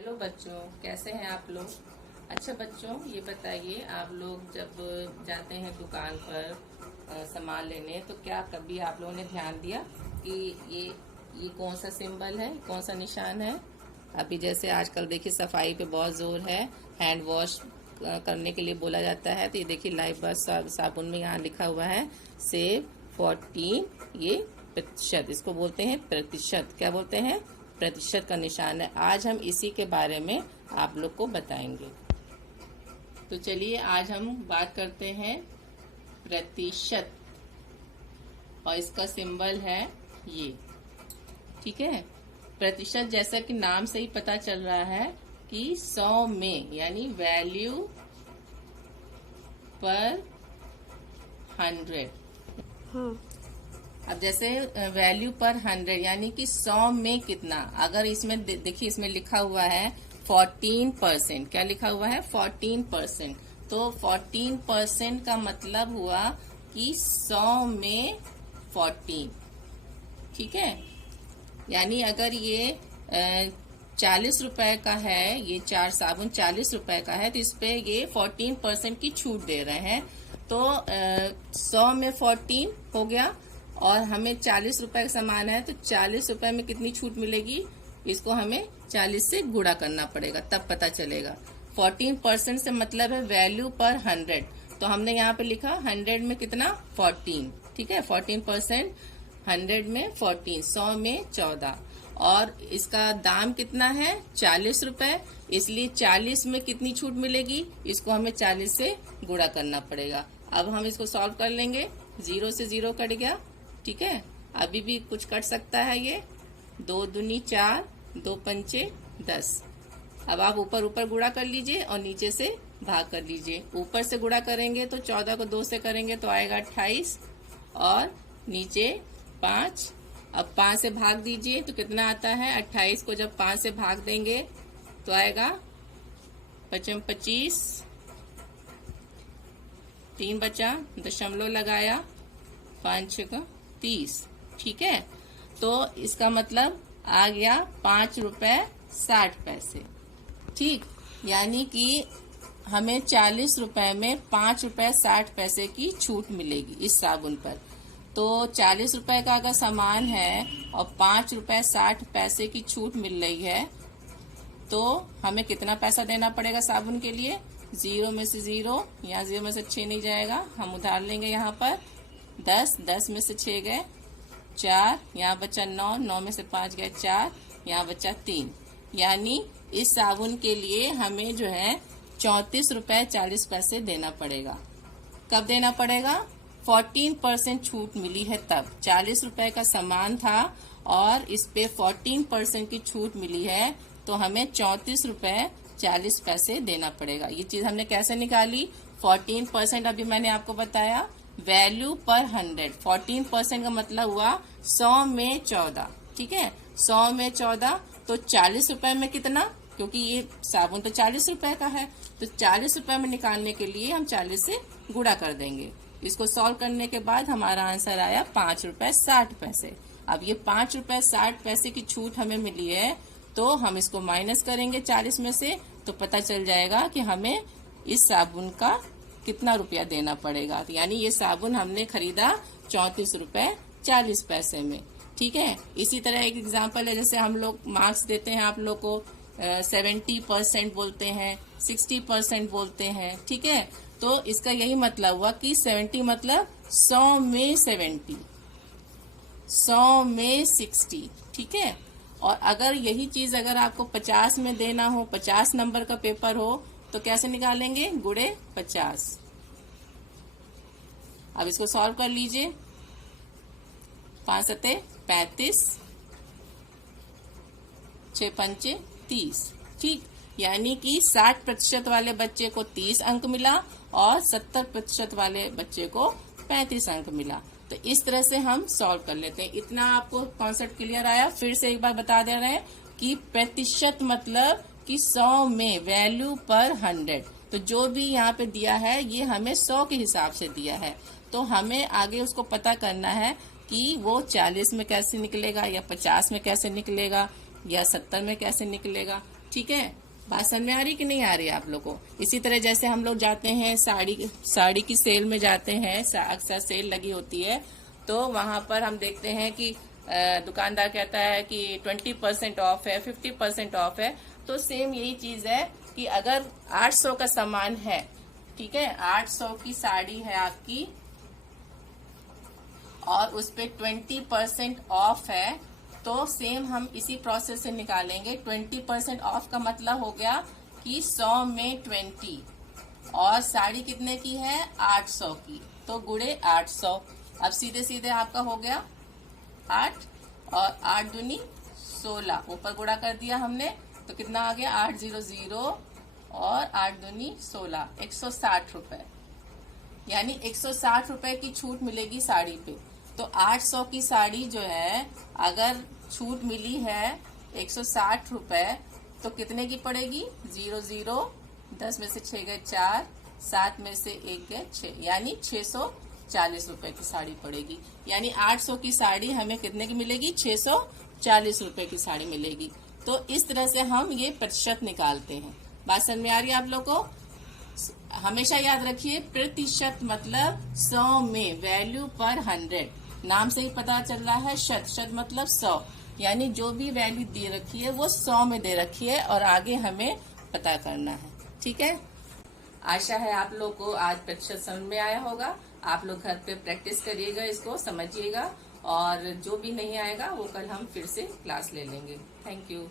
Hello बच्चों, कैसे हैं आप लोग। अच्छा बच्चों, ये बताइए, आप लोग जब जाते हैं दुकान पर सामान लेने, तो क्या कभी आप लोगों ने ध्यान दिया कि ये कौन सा सिंबल है, कौन सा निशान है। अभी जैसे आजकल देखिए सफाई पे बहुत जोर है, हैंड वॉश करने के लिए बोला जाता है। तो ये देखिए लाइफ बॉय साबुन में यहाँ लिखा हुआ है सेव 14, ये प्रतिशत, इसको बोलते हैं प्रतिशत। क्या बोलते हैं? प्रतिशत का निशान है। आज हम इसी के बारे में आप लोग को बताएंगे। तो चलिए आज हम बात करते हैं प्रतिशत, और इसका सिंबल है ये। ठीक है। प्रतिशत जैसा कि नाम से ही पता चल रहा है कि 100 में, यानी वैल्यू पर 100। अब जैसे वैल्यू पर 100 यानी कि 100 में कितना। अगर इसमें देखिए, इसमें लिखा हुआ है 14%। क्या लिखा हुआ है? 14%। तो 14% का मतलब हुआ कि 100 में 14। ठीक है। यानी अगर ये 40 रुपए का है, ये 4 साबुन 40 रुपए का है, तो इस पे ये 14% की छूट दे रहे हैं। तो 100 में 14 हो गया, और हमें 40 रुपए का सामान है, तो 40 रुपए में कितनी छूट मिलेगी, इसको हमें 40 से गुणा करना पड़ेगा, तब पता चलेगा। 14% से मतलब है वैल्यू पर 100। तो हमने यहाँ पे लिखा 100 में कितना, 14। ठीक है। 14%, 100 में 14, 100 में 14। और इसका दाम कितना है, 40 रुपए, इसलिए 40 में कितनी छूट मिलेगी, इसको हमें 40 से गुणा करना पड़ेगा। अब हम इसको सॉल्व कर लेंगे। 0 से 0 कट गया। ठीक है। अभी भी कुछ कट सकता है। ये 2 दूनी 4, 2 पंचे 10। अब आप ऊपर ऊपर गुणा कर लीजिए और नीचे से भाग कर लीजिए। ऊपर से गुणा करेंगे तो 14 को 2 से करेंगे तो आएगा 28, और नीचे 5। अब 5 से भाग दीजिए तो कितना आता है, 28 को जब 5 से भाग देंगे तो आएगा 25। 3 बचा, दशमलव लगाया, 5 6 का 30। ठीक है। तो इसका मतलब आ गया 5 रुपए 60 पैसे। ठीक। यानी कि हमें 40 रुपए में 5 रुपए 60 पैसे की छूट मिलेगी इस साबुन पर। तो 40 रुपए का अगर सामान है और 5 रुपए 60 पैसे की छूट मिल रही है, तो हमें कितना पैसा देना पड़ेगा साबुन के लिए। 0 में से 0, यहाँ 0 में से 6 नहीं जाएगा, हम उधार लेंगे यहाँ पर। 10, 10 में से 6 गए 4, यहाँ बचा 9, 9 में से 5 गए 4, यहाँ बचा 3। यानी इस साबुन के लिए हमें जो है 34 रुपए 40 पैसे देना पड़ेगा। कब देना पड़ेगा? 14% छूट मिली है तब। 40 रुपए का सामान था और इस पे 14% की छूट मिली है, तो हमें 34 रुपए 40 पैसे देना पड़ेगा। ये चीज हमने कैसे निकाली? 14% अभी मैंने आपको बताया, वैल्यू पर 100। 14% का मतलब हुआ 100 में 14। ठीक है। 100 में 14, तो 40 रुपए में कितना, क्योंकि ये साबुन तो 40 रुपए का है, तो 40 रुपए में निकालने के लिए हम 40 से गुणा कर देंगे। इसको सॉल्व करने के बाद हमारा आंसर आया 5 रुपए 60 पैसे। अब ये 5 रुपए 60 पैसे की छूट हमें मिली है, तो हम इसको माइनस करेंगे 40 में से, तो पता चल जाएगा कि हमें इस साबुन का कितना रुपया देना पड़ेगा। तो यानी ये साबुन हमने खरीदा 34 रुपए 40 पैसे में। ठीक है। इसी तरह एक एग्जांपल है, जैसे हम लोग मार्क्स देते हैं आप लोग को, 70% बोलते हैं, 60% बोलते हैं। ठीक है। तो इसका यही मतलब हुआ कि 70 मतलब 100 में 70, 100 में 60। ठीक है। और अगर यही चीज अगर आपको 50 में देना हो, 50 नंबर का पेपर हो, तो कैसे निकालेंगे? गुणे 50। अब इसको सॉल्व कर लीजिए। 5 सते 35, 6 पंचे 30। ठीक। यानी कि 60% वाले बच्चे को 30 अंक मिला और 70% वाले बच्चे को 35 अंक मिला। तो इस तरह से हम सॉल्व कर लेते हैं। इतना आपको कॉन्सेप्ट क्लियर आया? फिर से एक बार बता दे रहे हैं कि प्रतिशत मतलब कि 100 में, वैल्यू पर 100। तो जो भी यहाँ पे दिया है ये हमें 100 के हिसाब से दिया है, तो हमें आगे उसको पता करना है कि वो 40 में कैसे निकलेगा, या 50 में कैसे निकलेगा, या 70 में कैसे निकलेगा। ठीक है, बात समझ में आ रही कि नहीं आ रही आप लोग को? इसी तरह जैसे हम लोग जाते हैं साड़ी की सेल में जाते हैं, अक्सर सेल लगी होती है, तो वहां पर हम देखते हैं कि दुकानदार कहता है कि 20% ऑफ है, 50% ऑफ है। तो सेम यही चीज है कि अगर 800 का सामान है, ठीक है, 800 की साड़ी है आपकी और उस पे 20% ऑफ है, तो सेम हम इसी प्रोसेस से निकालेंगे। 20% ऑफ का मतलब हो गया कि 100 में 20, और साड़ी कितने की है? 800 की, तो गुणे 800। अब सीधे सीधे आपका हो गया 8 और 8 दूनी 16, ऊपर गुणा कर दिया हमने, तो कितना आ गया? 800 और 8 दूनी 16, 160 रुपए। यानी 160 रुपए की छूट मिलेगी साड़ी पे। तो 800 की साड़ी जो है, अगर छूट मिली है 160 रुपए, तो कितने की पड़ेगी? 00, 10 में से 6 गए 4, 7 में से 1 गए 6, यानी 640 रुपए की साड़ी पड़ेगी। यानी 800 की साड़ी हमें कितने की मिलेगी? 640 रुपए की साड़ी मिलेगी। तो इस तरह से हम ये प्रतिशत निकालते हैं। बात समझ में आ रही है आप लोग को? हमेशा याद रखिए, प्रतिशत मतलब 100 में, वैल्यू पर 100। नाम से ही पता चल रहा है, शत मतलब 100, यानी जो भी वैल्यू दे रखी है वो 100 में दे रखी है और आगे हमें पता करना है। ठीक है, आशा है आप लोग को आज प्रतिशत समझ में आया होगा। आप लोग घर पे प्रैक्टिस करिएगा, इसको समझिएगा, और जो भी नहीं आएगा वो कल हम फिर से क्लास ले लेंगे। Thank you.